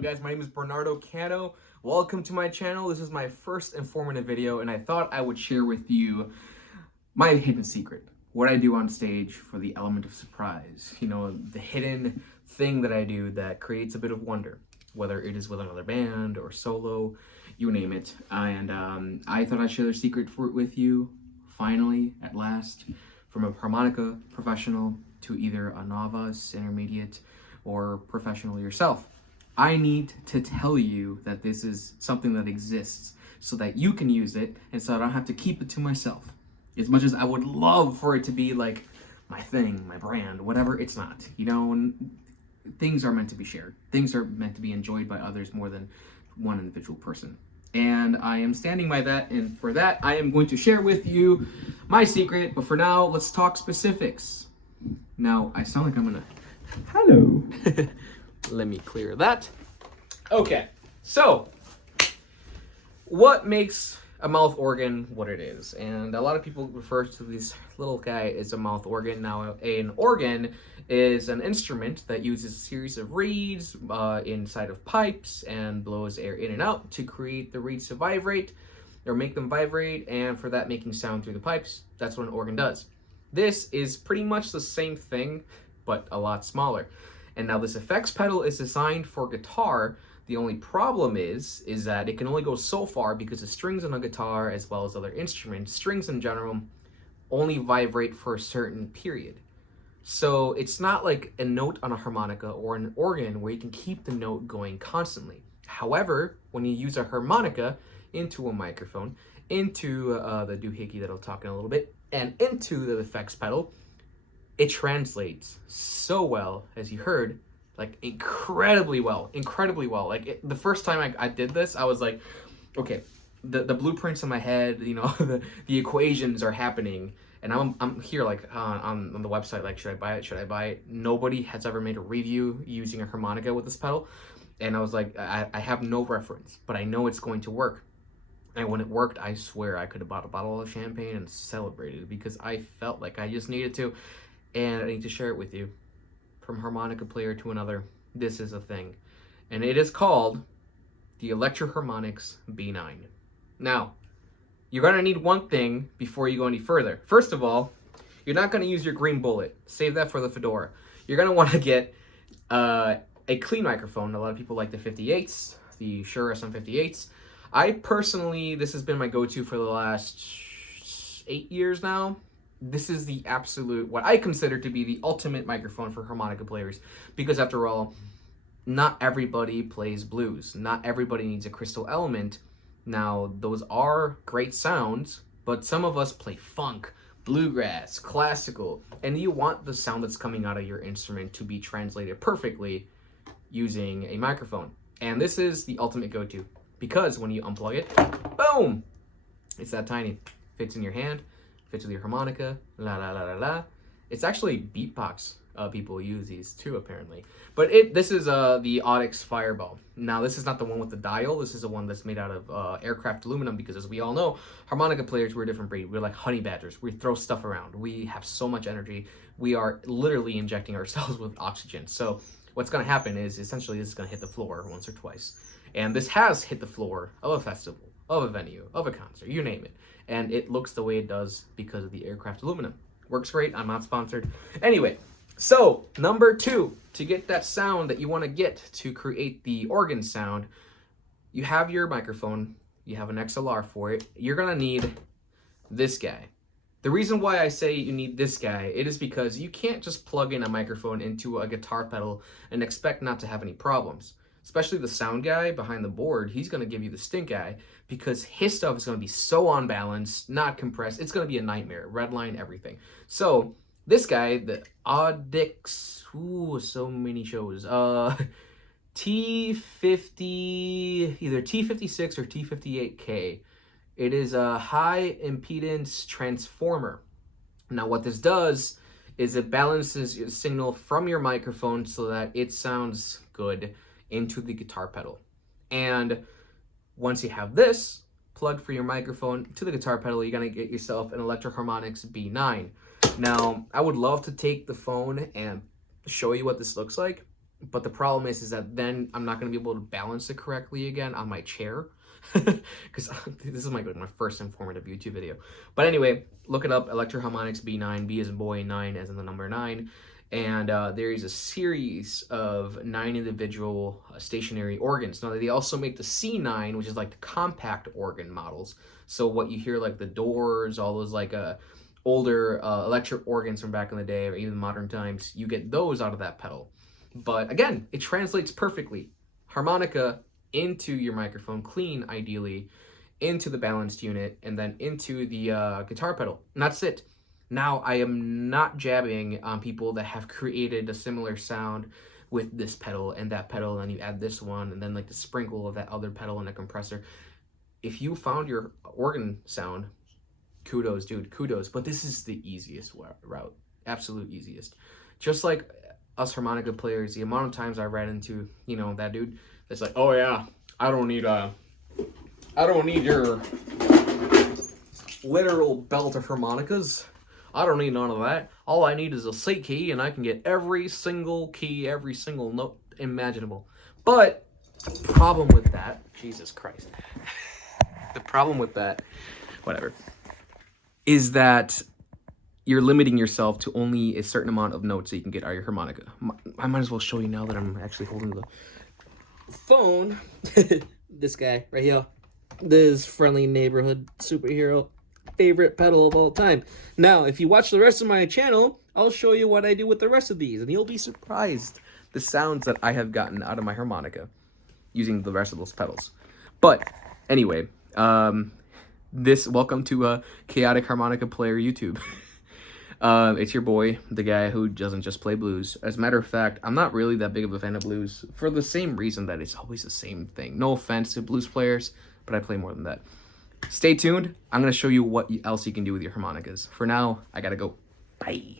guys? My name is Bernardo Cano. Welcome to my channel. This is my first informative video, and I thought I would share with you my hidden secret. What I do on stage for the element of surprise. You know, the hidden thing that I do that creates a bit of wonder, whether it is with another band or solo, you name it. And I thought I'd share the secret for it with you, finally, at last, from a harmonica professional to either a novice, intermediate, or professional yourself. I need to tell you that this is something that exists so that you can use it and so I don't have to keep it to myself. As much as I would love for it to be like my thing, my brand, whatever, it's not. You know, things are meant to be shared. Things are meant to be enjoyed by others more than one individual person. And I am standing by that, and for that, I am going to share with you my secret. But for now, let's talk specifics. Now, I sound like I'm gonna... Hello. Let me clear that. Okay, so what makes a mouth organ what it is? And a lot of people refer to this little guy as a mouth organ. Now, an organ is an instrument that uses a series of reeds inside of pipes and blows air in and out to create the reeds to vibrate or make them vibrate, and for that making sound through the pipes. That's what an organ does. This is pretty much the same thing, but a lot smaller. And now this effects pedal is designed for guitar. The only problem is that it can only go so far because the strings on a guitar, as well as other instruments, strings in general, only vibrate for a certain period. So it's not like a note on a harmonica or an organ where you can keep the note going constantly. However, when you use a harmonica into a microphone, into the doohickey that I'll talk in a little bit, and into the effects pedal, it translates so well, as you heard, like incredibly well. Like the first time I did this, I was like, okay, the blueprints in my head, you know, the equations are happening, and I'm here like on the website, like, should I buy it? Should I buy it? Nobody has ever made a review using a harmonica with this pedal, and I was like, I have no reference, but I know it's going to work. And when it worked, I swear I could have bought a bottle of champagne and celebrated because I felt like I just needed to. And I need to share it with you. From harmonica player to another, this is a thing. And it is called the Electro Harmonix B9. Now, you're going to need one thing before you go any further. First of all, you're not going to use your green bullet. Save that for the Fedora. You're going to want to get a clean microphone. A lot of people like the 58s, the Shure SM58s. I personally, this has been my go-to for the last 8 years now. This is the absolute, what I consider to be the ultimate microphone for harmonica players. Because after all, not everybody plays blues. Not everybody needs a crystal element. Now, those are great sounds, but some of us play funk, bluegrass, classical, and you want the sound that's coming out of your instrument to be translated perfectly using a microphone. And this is the ultimate go-to. Because when you unplug it, boom! It's that tiny. Fits in your hand, fits with your harmonica, la la la la la. It's actually beatbox people use these too, apparently. But this is the AUDIX Fireball. Now, this is not the one with the dial. This is the one that's made out of aircraft aluminum because, as we all know, harmonica players, we're a different breed. We're like honey badgers. We throw stuff around. We have so much energy. We are literally injecting ourselves with oxygen. So what's going to happen is, essentially, this is going to hit the floor once or twice. And this has hit the floor of a festival, of a venue, of a concert, you name it. And it looks the way it does because of the aircraft aluminum. Works great. I'm not sponsored. Anyway, so number 2, to get that sound that you want to get to create the organ sound, you have your microphone, you have an XLR for it. You're going to need this guy. The reason why I say you need this guy, it is because you can't just plug in a microphone into a guitar pedal and expect not to have any problems. Especially the sound guy behind the board, he's going to give you the stink eye because his stuff is going to be so unbalanced, not compressed. It's going to be a nightmare. Red line, everything. So this guy, the AUDIX, so many shows. T50, either T56 or T58K. It is a high impedance transformer. Now what this does is it balances your signal from your microphone so that it sounds good into the guitar pedal. And once you have this plugged for your microphone to the guitar pedal, you're going to get yourself an Electro Harmonix B9. Now, I would love to take the phone and show you what this looks like, But the problem is that then I'm not going to be able to balance it correctly again on my chair. Because this is my first informative YouTube video. But anyway, look it up, Electro Harmonix B9, B as in boy, 9 as in the number 9. And there is a series of 9 individual stationary organs. Now, they also make the C9, which is like the compact organ models. So what you hear, like the Doors, all those like older electric organs from back in the day, or even modern times, you get those out of that pedal. But again, it translates perfectly. Harmonica into your microphone, clean ideally, into the balanced unit, and then into the guitar pedal. And that's it. Now, I am not jabbing on people that have created a similar sound with this pedal and that pedal, and then you add this one, and then like the sprinkle of that other pedal and a compressor. If you found your organ sound, kudos, dude, kudos. But this is the easiest route, absolute easiest. Just like us harmonica players, the amount of times I ran into, you know, that dude that's like, oh yeah, I don't need your literal belt of harmonicas. I don't need none of that. All I need is a C key, and I can get every single key, every single note imaginable. But the problem with that, Jesus Christ, the problem with that, whatever, is that you're limiting yourself to only a certain amount of notes that you can get out of your harmonica. I might as well show you now that I'm actually holding the phone. This guy right here. This friendly neighborhood superhero favorite pedal of all time. Now, if you watch the rest of my channel, I'll show you what I do with the rest of these, and you'll be surprised the sounds that I have gotten out of my harmonica using the rest of those pedals. But anyway, welcome to Chaotic Harmonica Player YouTube. It's your boy, the guy who doesn't just play blues. As a matter of fact, I'm not really that big of a fan of blues for the same reason that it's always the same thing. No offense to blues players, but I play more than that. Stay tuned. I'm going to show you what else you can do with your harmonicas. For now, I gotta go. Bye.